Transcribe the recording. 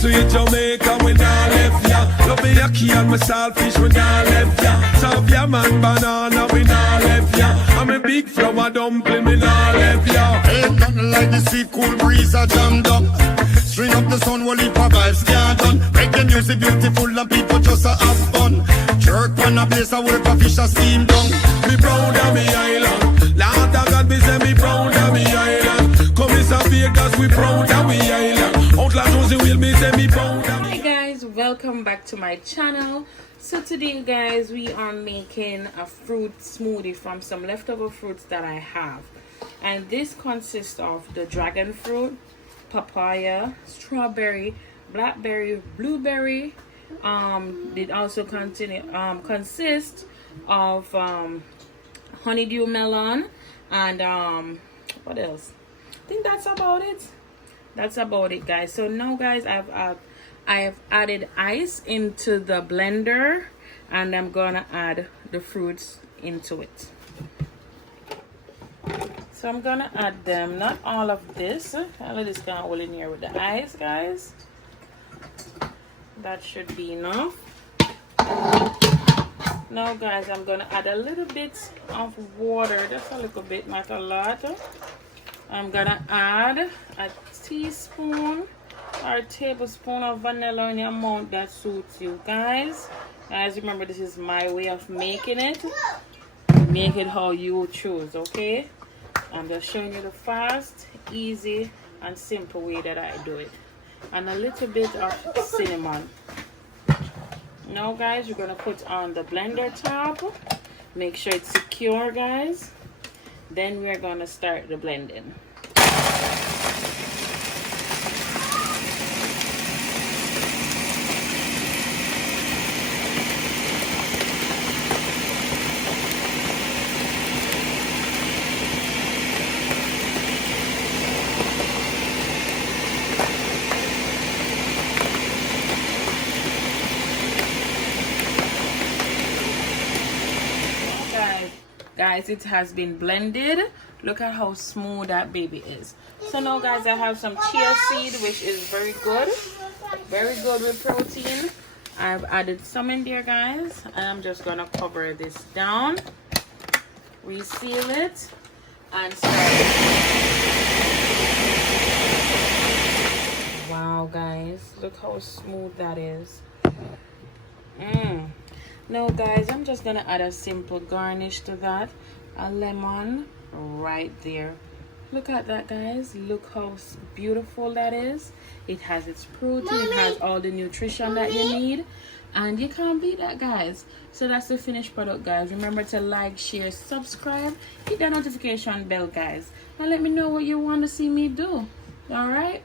Sweet Jamaica, we nah left ya. Love me yaki and my saltfish, we nah left ya. Savia man banana, we nah left ya. I'm a big flour dumpling, we nah left ya. Ain't nothing like the sea cool breeze a jammed up. String up the sun, while it vibes can't done. Make the music beautiful and people just a have fun. Jerk on a place I work a fish a steam down. Me proud of me island. Lord of God, me say me proud of me island. Come is a Vegas, we proud of me island. Outlaw Josie will me say me proud of me. Hi guys, welcome back to my channel. So today guys, we are making a fruit smoothie from some leftover fruits that I have. And this consists of the dragon fruit, papaya, strawberry, blackberry, blueberry. It also consists of honeydew melon and what else? I think that's about it. That's about it, guys. So now guys, I have added ice into the blender, and I'm gonna add the fruits into it. So I'm gonna add them, not all of this. All of this kind of all in here with the ice, guys. That should be enough. Now guys, I'm gonna add a little bit of water, just a little bit, not a lot. I'm gonna add a teaspoon or a tablespoon of vanilla in the amount that suits you guys. As remember, this is my way of making it. Make it how you choose, okay? I'm just showing you the fast, easy, and simple way that I do it. And a little bit of cinnamon. Now guys, you're gonna put on the blender top. Make sure it's secure, guys. Then we're gonna start the blending. Guys, it has been blended. Look at how smooth that baby is. So now guys, I have some chia seed, which is very good with protein. I've added some in there, guys, and I'm just gonna cover this down, reseal it, and start. Wow guys, look how smooth that is. Now guys, I'm just gonna add a simple garnish to that, a lemon right there. Look at that guys, look how beautiful that is. It has its protein, it has all the nutrition that you need, and you can't beat that guys. So that's the finished product guys. Remember to like, share, subscribe, hit that notification bell guys, and let me know what you want to see me do. All right.